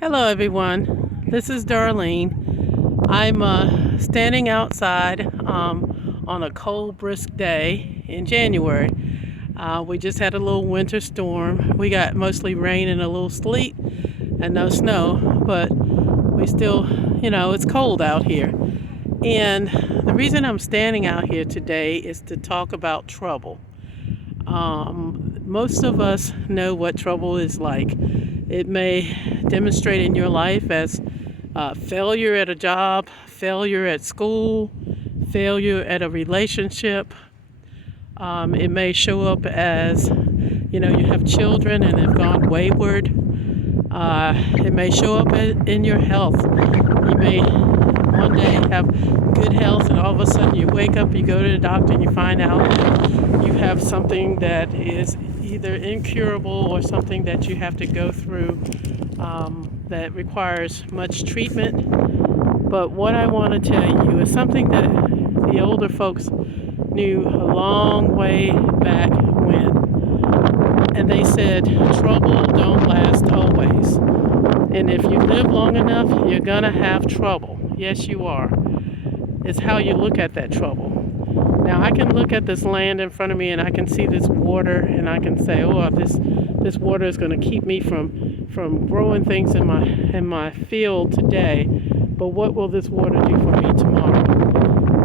Hello, everyone. This is Darlene. I'm standing outside on a cold, brisk day in January. We just had a little winter storm. We got mostly rain and a little sleet and no snow, but we still, it's cold out here. And the reason I'm standing out here today is to talk about trouble. Most of us know what trouble is like. It may demonstrate in your life as failure at a job, failure at school, failure at a relationship. It may show up as, you have children and have gone wayward. It may show up in your health. You may one day have good health and all of a sudden you wake up, you go to the doctor and you find out that you have something that is either incurable or something that you have to go through that requires much treatment. But what I want to tell you is something that the older folks knew a long way back when. And they said, trouble don't last always. And if you live long enough, you're going to have trouble. Yes, you are. It's how you look at that trouble. Now, I can look at this land in front of me and I can see this water and I can say, oh, this water is going to keep me from growing things in my field today. But what will this water do for me tomorrow?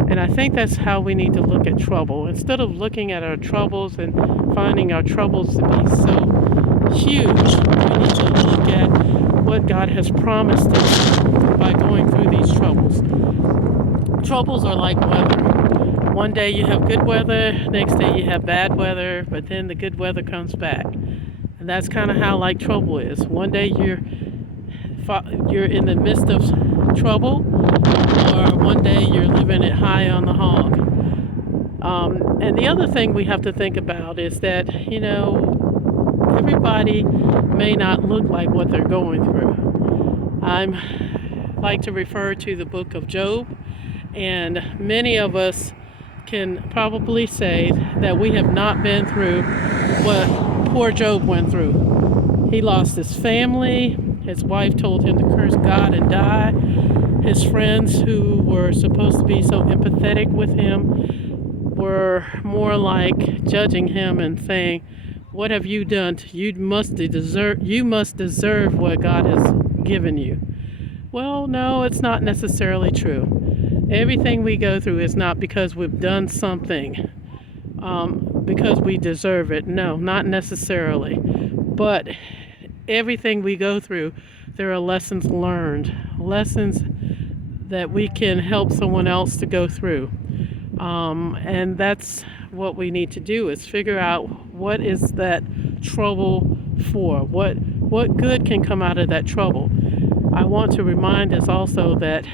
And I think that's how we need to look at trouble. Instead of looking at our troubles and finding our troubles to be so huge, we need to look at what God has promised us by going through these troubles. Troubles are like weather. One day you have good weather, next day you have bad weather, but then the good weather comes back. And that's kind of how like trouble is. One day you're in the midst of trouble, or one day you're living it high on the hog. And the other thing we have to think about is that, everybody may not look like what they're going through. I like to refer to the book of Job, and many of us can probably say that we have not been through what poor Job went through. He lost his family. His wife told him to curse God and die. His friends, who were supposed to be so empathetic with him, were more like judging him and saying, what have you done? You must deserve what God has given you. Well, no, it's not necessarily true. Everything we go through is not because we've done something, because we deserve it. No, not necessarily. But everything we go through, there are lessons learned, lessons that we can help someone else to go through. And that's what we need to do, is figure out what is that trouble for, what good can come out of that trouble. I want to remind us also that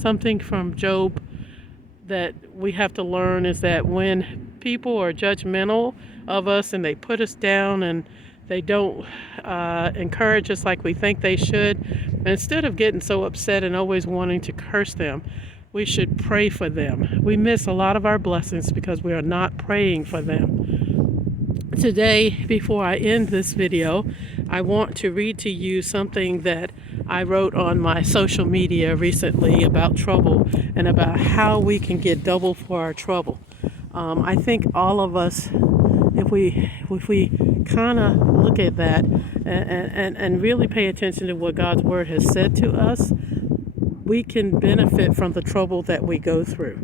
something from Job that we have to learn is that when people are judgmental of us and they put us down and they don't encourage us like we think they should, instead of getting so upset and always wanting to curse them, we should pray for them. We miss a lot of our blessings because we are not praying for them. Today, before I end this video, I want to read to you something that I wrote on my social media recently about trouble and about how we can get double for our trouble. I think all of us, if we kind of look at that and really pay attention to what God's Word has said to us, we can benefit from the trouble that we go through.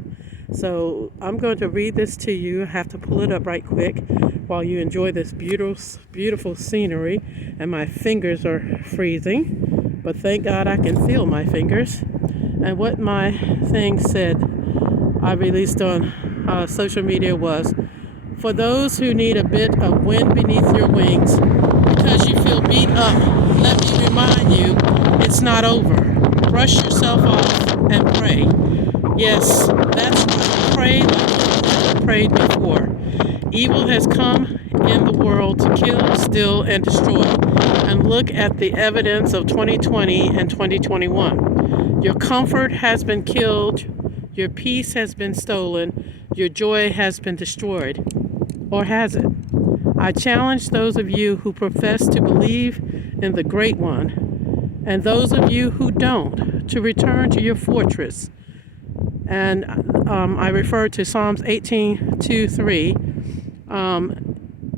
So I'm going to read this to you. I have to pull it up right quick while you enjoy this beautiful scenery. And my fingers are freezing, but thank God I can feel my fingers. And what my thing said, I released on social media, was, for those who need a bit of wind beneath your wings because you feel beat up, let me remind you, it's not over. Brush yourself off and pray. Yes, that's right. Pray like you've never prayed before. Evil has come in the world to kill, steal, and destroy. And look at the evidence of 2020 and 2021. Your comfort has been killed. Your peace has been stolen. Your joy has been destroyed. Or has it? I challenge those of you who profess to believe in the Great One And those of you who don't, to return to your fortress. And I refer to Psalms 18:2-3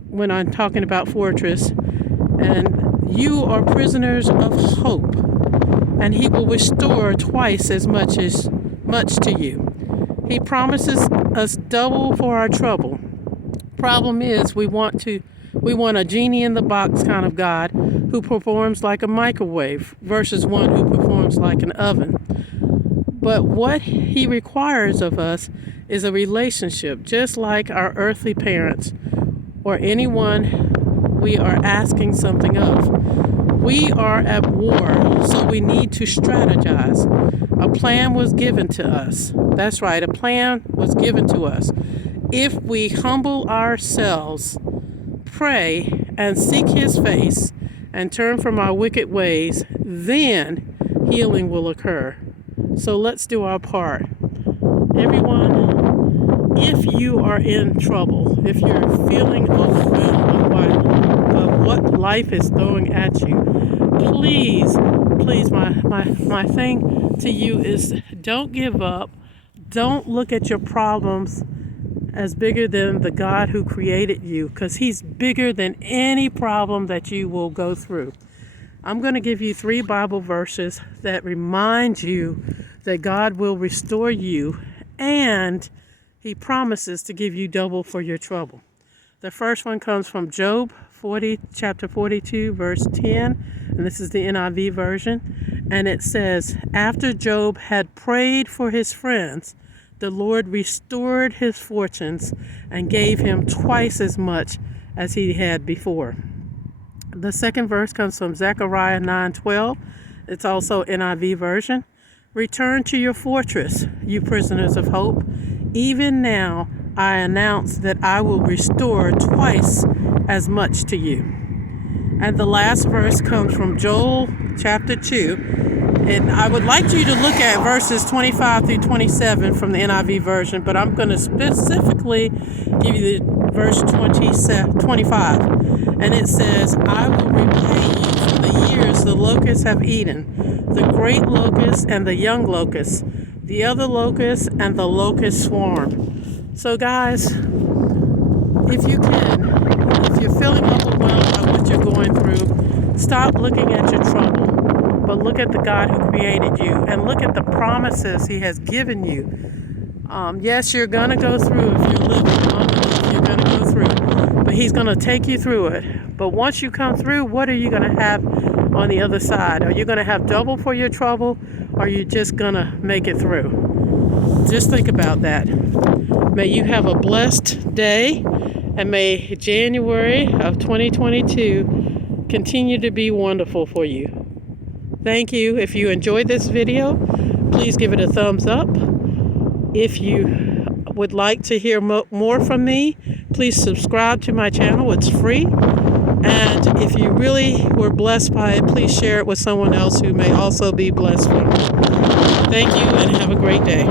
when I'm talking about fortress. And you are prisoners of hope, and he will restore twice as much to you. He promises us double for our trouble. Problem is, we want a genie in the box kind of God who performs like a microwave versus one who performs like an oven. But what he requires of us is a relationship, just like our earthly parents or anyone we are asking something of. We are at war, so we need to strategize. A plan was given to us. That's right, a plan was given to us. If we humble ourselves, pray, and seek his face, and turn from our wicked ways, then healing will occur. So let's do our part. Everyone, if you are in trouble, if you're feeling overwhelmed by what life is throwing at you, please, my thing to you is don't give up. Don't look at your problems as bigger than the God who created you, because he's bigger than any problem that you will go through. I'm going to give you 3 Bible verses that remind you that God will restore you, and he promises to give you double for your trouble. The first one comes from Job chapter 42, verse 10, and this is the NIV version, and it says, after Job had prayed for his friends, the Lord restored his fortunes and gave him twice as much as he had before. The second verse comes from Zechariah 9:12. It's also NIV version. Return to your fortress, you prisoners of hope. Even now I announce that I will restore twice as much to you. And the last verse comes from Joel chapter 2. And I would like you to look at verses 25 through 27 from the NIV version, but I'm going to specifically give you the verse 25. And it says, I will repay you for the years the locusts have eaten, the great locust and the young locust, the other locust and the locust swarm. So guys, if you're feeling overwhelmed by what you're going through, stop looking at your trouble. But look at the God who created you, and look at the promises he has given you. Yes, you're going to go through if you're living long enough. You're going to go through. But he's going to take you through it. But once you come through, what are you going to have on the other side? Are you going to have double for your trouble, or are you just going to make it through? Just think about that. May you have a blessed day, and may January of 2022 continue to be wonderful for you. Thank you. If you enjoyed this video, please give it a thumbs up. If you would like to hear more from me, please subscribe to my channel. It's free. And if you really were blessed by it, please share it with someone else who may also be blessed from it. Thank you, and have a great day.